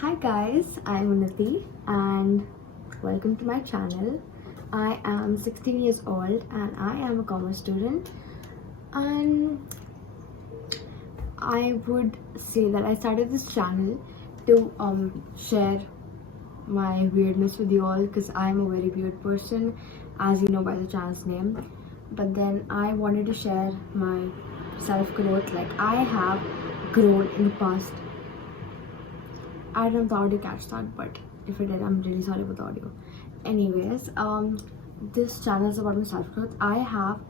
Hi guys, I'm Unnati and welcome to my channel. I am 16 years old and I am a commerce student, and I would say that I started this channel to share my weirdness with you all, because I am a very weird person, as you know by the channel's name. But then I wanted to share my self-growth. Like, I have grown in the past. I don't know if the audio catch that, but if it did, I'm really sorry about the audio. Anyways, this channel is about my self-growth. I have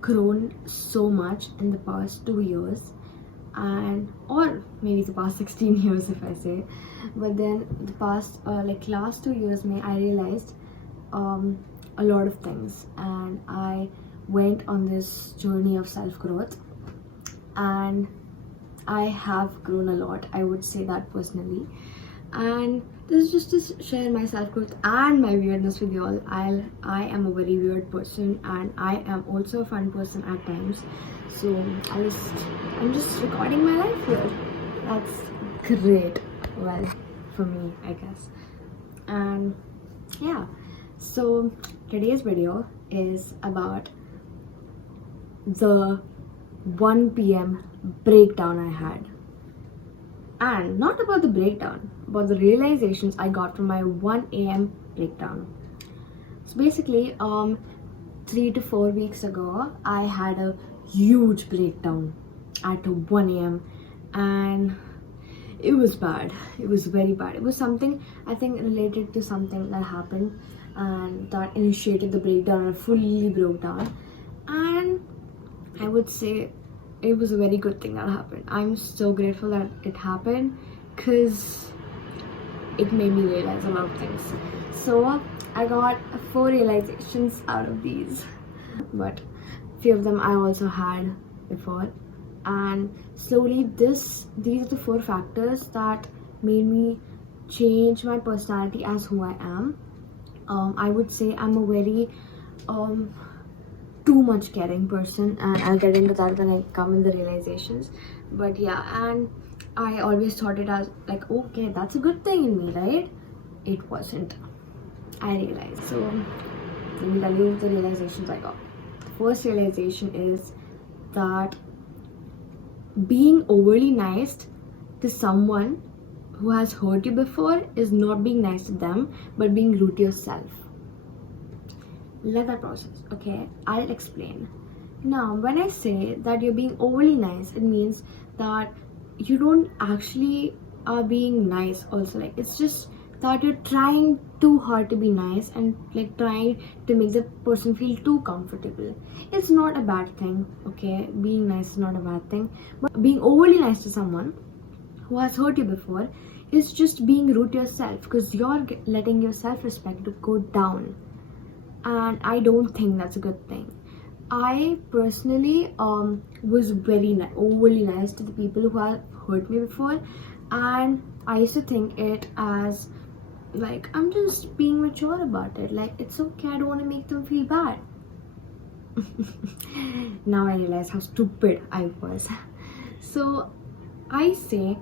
grown so much in the past 2 years, and or maybe the past 16 years if I say. But then the past last 2 years I realized a lot of things, and I went on this journey of self-growth, and I have grown a lot, I would say that personally. And this is just to share my self-growth and my weirdness with you all. I am a very weird person, and I am also a fun person at times. So I'm just recording my life here. That's great. Well, for me, I guess. And yeah, so today's video is about the 1 p.m. breakdown I had. And not about the breakdown, but the realizations I got from my 1 a.m. breakdown. So basically, 3 to 4 weeks ago, I had a huge breakdown at 1 a.m. and it was bad. It was very bad. It was something, I think, related to something that happened and that initiated the breakdown. I fully broke down, and I would say it was a very good thing that happened. I'm so grateful that it happened, because it made me realize a lot of things. So I got 4 realizations out of these, but few of them I also had before. And slowly these are the 4 factors that made me change my personality as who I am. I would say I'm a very too much caring person, and I'll get into that when I come in the realizations. But yeah, and I always thought it as like, okay, that's a good thing in me, right? It wasn't, I realized. So let me tell you the realizations I got. The first realization is that being overly nice to someone who has hurt you before is not being nice to them, but being rude to yourself. Let that process, okay? I'll explain. Now, when I say that you're being overly nice, it means that you don't actually are being nice also. Like, it's just that you're trying too hard to be nice, and like trying to make the person feel too comfortable. It's not a bad thing, okay? Being nice is not a bad thing. But being overly nice to someone who has hurt you before is just being rude to yourself, because you're letting your self-respect to go down. And I don't think that's a good thing. I personally was very overly nice to the people who have hurt me before, and I used to think it as like, I'm just being mature about it. Like, it's okay, I don't want to make them feel bad. Now I realize how stupid I was. So I say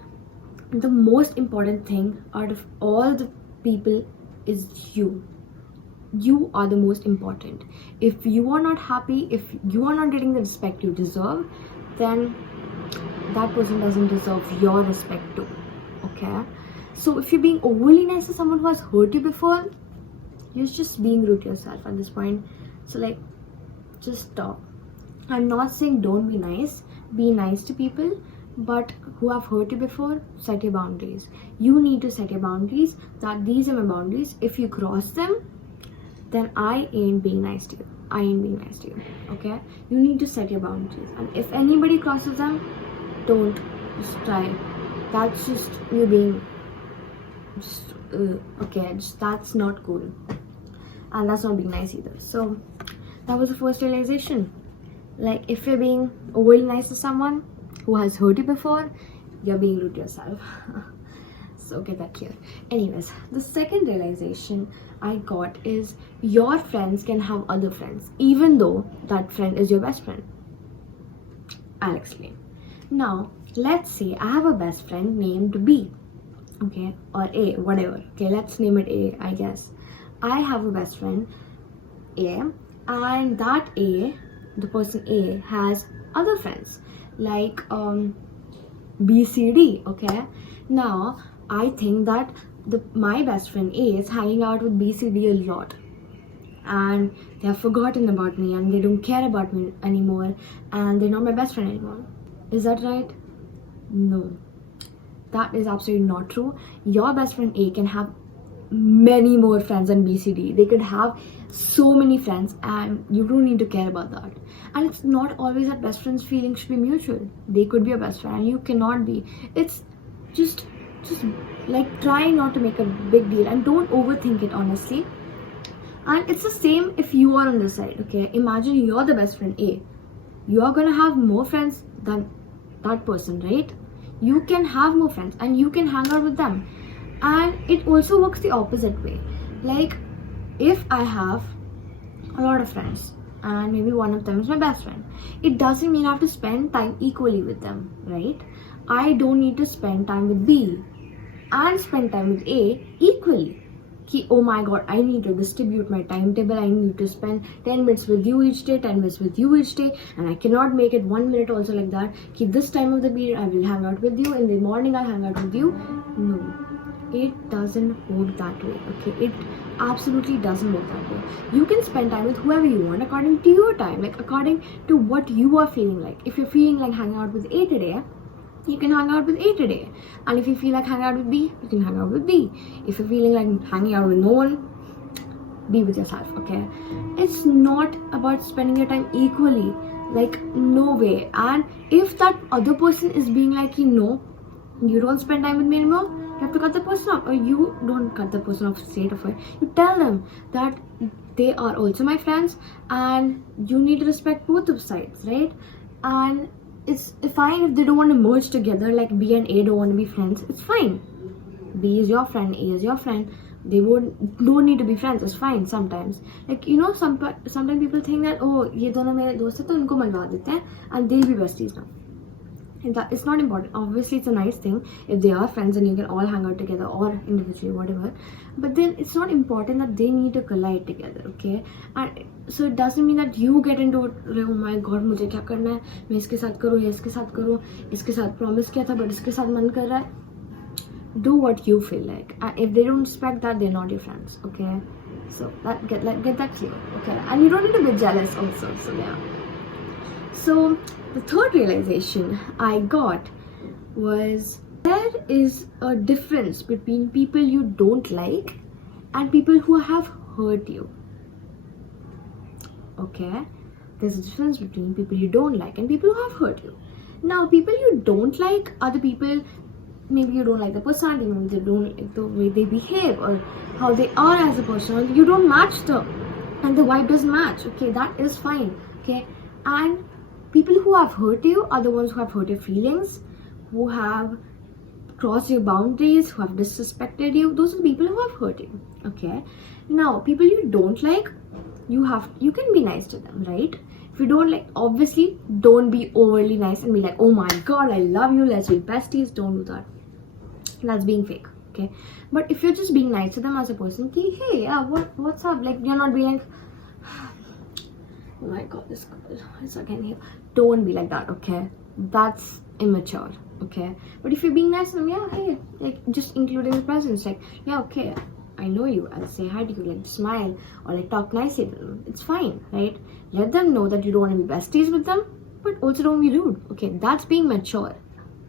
the most important thing out of all the people is you. You are the most important. If you are not happy, if you are not getting the respect you deserve, then that person doesn't deserve your respect too, okay? So if you're being overly nice to someone who has hurt you before, you're just being rude to yourself at this point. So like, just stop. I'm not saying don't be nice. Be nice to people, but who have hurt you before, set your boundaries. You need to set your boundaries, that these are my boundaries. If you cross them, then I ain't being nice to you. I ain't being nice to you, okay? You need to set your boundaries. And if anybody crosses them, don't. Just try. That's just you being okay, that's not cool. And that's not being nice either. So that was the first realization. Like, if you're being overly nice to someone who has hurt you before, you're being rude to yourself. So get that clear. Anyways, the second realization I got is your friends can have other friends, even though that friend is your best friend. I'll explain. Now, let's say I have a best friend named B. okay, or A, whatever. Okay, let's name it A, I guess. I have a best friend, A, and that A, the person A, has other friends like B, C, D. Okay, now I think that my best friend A is hanging out with B, C, D a lot, and they have forgotten about me and they don't care about me anymore, and they're not my best friend anymore. Is that right? No, that is absolutely not true. Your best friend A can have many more friends than BCD. They could have so many friends, and you don't need to care about that. And it's not always that best friends' feelings should be mutual. They could be a best friend and you cannot be. It's just like try not to make a big deal and don't overthink it, honestly. And it's the same if you are on this side. Okay, imagine you're the best friend A. You're gonna have more friends than that person, right? You can have more friends and you can hang out with them. And it also works the opposite way. Like, if I have a lot of friends and maybe one of them is my best friend, it doesn't mean I have to spend time equally with them, right? I don't need to spend time with B and spend time with A equally. Oh my god, I need to distribute my timetable. I need to spend 10 minutes with you each day, 10 minutes with you each day, and I cannot make it 1 minute also like that. This time of the period I will hang out with you, in the morning I'll hang out with you. No, it doesn't work that way. Okay, it absolutely doesn't work that way. You can spend time with whoever you want according to your time, like according to what you are feeling like. If you're feeling like hanging out with A today, you can hang out with A today. And if you feel like hanging out with B, you can hang out with B. If you're feeling like hanging out with no one, be with yourself, okay? It's not about spending your time equally. Like, no way. And if that other person is being like, you don't spend time with me anymore, you have to cut the person off. Or you don't cut the person off straight away. You tell them that they are also my friends and you need to respect both of sides, right? And it's fine if they don't want to merge together, like B and A don't want to be friends. It's fine. B is your friend, A is your friend. They don't need to be friends. It's fine sometimes. Like, sometimes people think that, oh, ये दोनों मेरे दोस्त हैं तो इनको मिलवा देते हैं and they'll be besties now. And that it's not important. Obviously, it's a nice thing if they are friends and you can all hang out together or individually, whatever. But then it's not important that they need to collide together, okay? And so it doesn't mean that you get into it. Oh my god, मुझे क्या करना है? मैं इसके साथ करूँ या इसके साथ करूँ? इसके साथ promise किया था, but इसके साथ मन कर रहा है. Do what you feel like. If they don't respect that, they're not your friends, okay? So get that clear, okay? And you don't need to be jealous also. So yeah. So the third realization I got was there is a difference between people you don't like and people who have hurt you. Okay? There's a difference between people you don't like and people who have hurt you. Now, people you don't like are the people, maybe you don't like the personality, maybe they don't like the way they behave or how they are as a person, or you don't match and the vibe doesn't match. Okay, that is fine. Okay, and people who have hurt you are the ones who have hurt your feelings, who have crossed your boundaries, who have disrespected you. Those are the people who have hurt you. Okay, now people you don't like, you can be nice to them, right? If you don't like, obviously don't be overly nice and be like, oh my god, I love you, let's be besties. Don't do that. That's being fake. Okay, but if you're just being nice to them as a person, hey, what's up? Like, you're not being like, oh my god, this girl is again here. Don't be like that, okay? That's immature, okay? But if you're being nice to them, yeah, hey, like, just including the presence, like, yeah, okay, I know you, I'll say hi to you, like, smile or like talk nicely to them. It's fine, right? Let them know that you don't want to be besties with them, but also don't be rude, okay? That's being mature.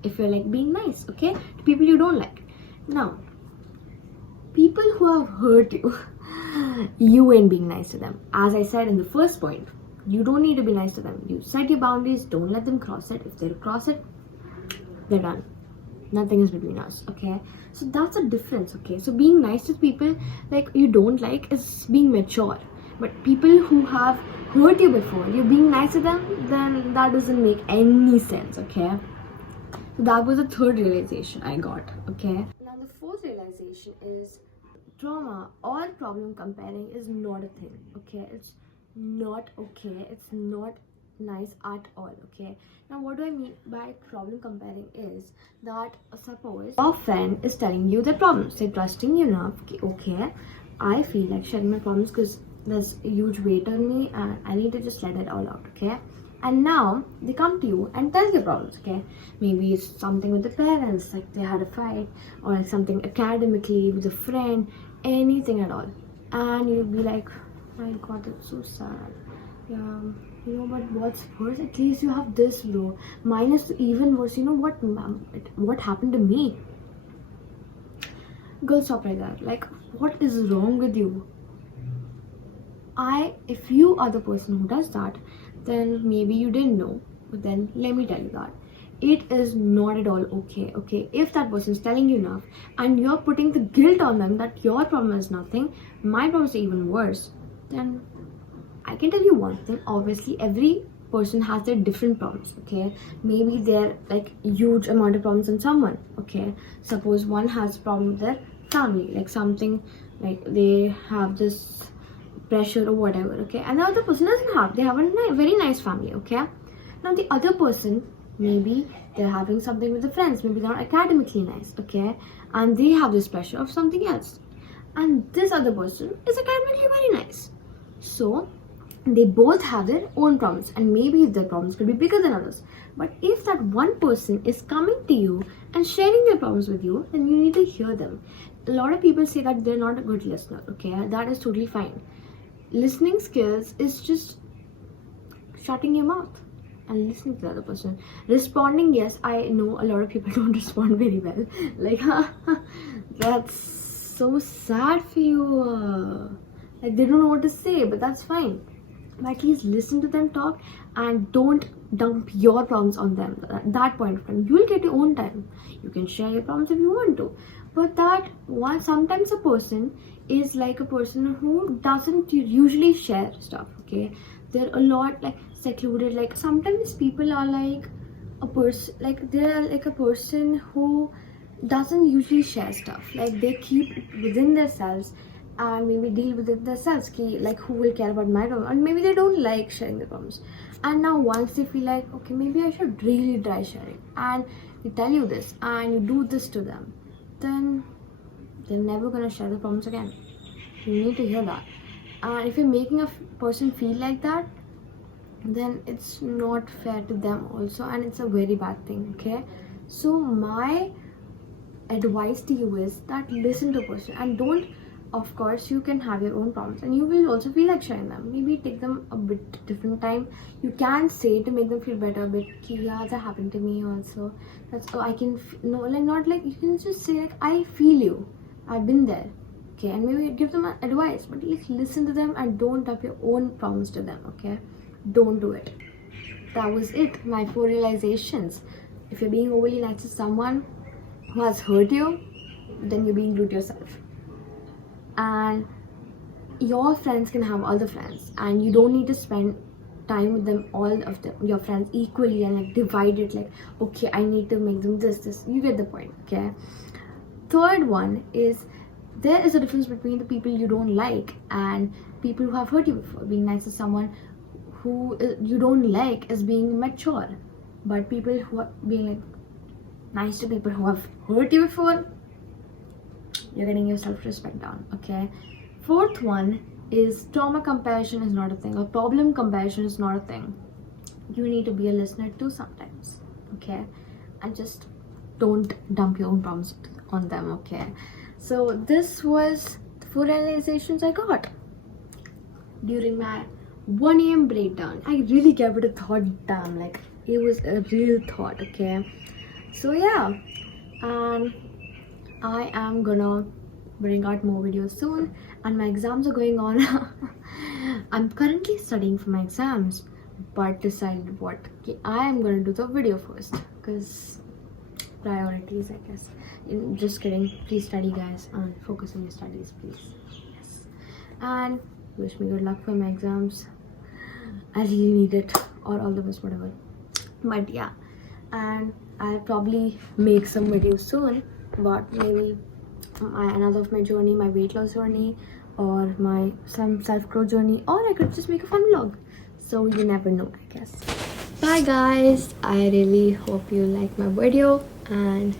If you're like being nice, okay, to people you don't like. Now, people who have hurt you, you ain't being nice to them. As I said in the first point, you don't need to be nice to them. You set your boundaries, don't let them cross it. If they cross it, they're done. Nothing is between us, okay? So that's a difference, okay? So being nice to people like you don't like is being mature. But people who have hurt you before, you're being nice to them, then that doesn't make any sense, okay? So that was the third realization I got, okay? Now the fourth realization is trauma or problem comparing is not a thing, okay? It's not okay. It's not nice at all. Okay, now what do I mean by problem comparing is that suppose your friend is telling you their problems, they're trusting you enough. Okay, I feel like sharing my problems because there's a huge weight on me and I need to just let it all out. Okay, and now they come to you and tell their problems. Okay, maybe it's something with the parents, like they had a fight, or like something academically with a friend, anything at all, and you'll be like, my god, it's so sad. Yeah, you know, but what's worse, at least you have this, bro. Mine is even worse. You know what happened to me? Girl, stop right there. Like, what is wrong with you? If you are the person who does that, then maybe you didn't know. But then let me tell you that it is not at all okay. Okay, if that person is telling you enough and you're putting the guilt on them that your problem is nothing, my problem is even worse, then I can tell you one thing. Obviously, every person has their different problems. Okay, maybe they're like huge amount of problems in someone. Okay, suppose one has problem with their family, like something like they have this pressure or whatever. Okay, and the other person doesn't have. They have a very nice family. Okay, now the other person, maybe they're having something with the friends. Maybe they're not academically nice. Okay, and they have this pressure of something else. And this other person is academically very nice. So they both have their own problems, and maybe their problems could be bigger than others. But if that one person is coming to you and sharing their problems with you, then you need to hear them. A lot of people say that they're not a good listener. Okay, that is totally fine. Listening skills is just shutting your mouth and listening to the other person. Responding, yes, I know a lot of people don't respond very well. Like, that's so sad for you. Like, they don't know what to say, but that's fine. But at least listen to them talk and don't dump your problems on them. At that point of time, you will get your own time. You can share your problems if you want to. But that one, sometimes a person is like a person who doesn't usually share stuff. Okay, they're a lot like secluded. Like sometimes people are like a person, like they're like a person who doesn't usually share stuff. Like they keep it within themselves and maybe deal with it themselves. Like who will care about my problem? And maybe they don't like sharing their problems. And now once they feel like, okay, maybe I should really try sharing, and they tell you this and you do this to them, then they're never gonna share the problems again. You need to hear that. And if you're making a person feel like that, then it's not fair to them also, and it's a very bad thing. Okay, so my advice to you is that listen to a person and don't, of course you can have your own problems and you will also feel like sharing them. Maybe take them a bit different time. You can say to make them feel better a bit, yeah, that happened to me also. That's I can no, like not like you can just say like, I feel you, I've been there. Okay, and maybe give them advice, but at least listen to them and don't dump your own problems to them. Okay, don't do it. That was it, my 4 realizations. If you're being overly nice to someone who has hurt you, then you're being rude to yourself. And your friends can have other friends, and you don't need to spend time with them, all of them, your friends equally, and like divide it like, okay, I need to make them this. You get the point. Okay, third one is, there is a difference between the people you don't like and people who have hurt you before. Being nice to someone who you don't like is being mature, but people who are being like nice to people who have hurt you before, you're getting your self-respect down. Okay, fourth one is, trauma comparison is not a thing, or problem comparison is not a thing. You need to be a listener too sometimes. Okay, and just don't dump your own problems on them. Okay, so this was the 4 realizations I got during my 1 a.m. breakdown. I really gave it a thought. Damn, like it was a real thought. Okay, so yeah, and I am gonna bring out more videos soon, and my exams are going on. I'm currently studying for my exams, but decided what I am gonna do the video first, because priorities, I guess. Just kidding. Please study, guys, and focus on your studies, please. Yes, and wish me good luck for my exams. I really need it, or all the best, whatever. But yeah, and I'll probably make some videos soon about maybe another of my journey, my weight loss journey, or my some self-growth journey, or I could just make a fun vlog. So you never know, I guess. Bye guys, I really hope you like my video, and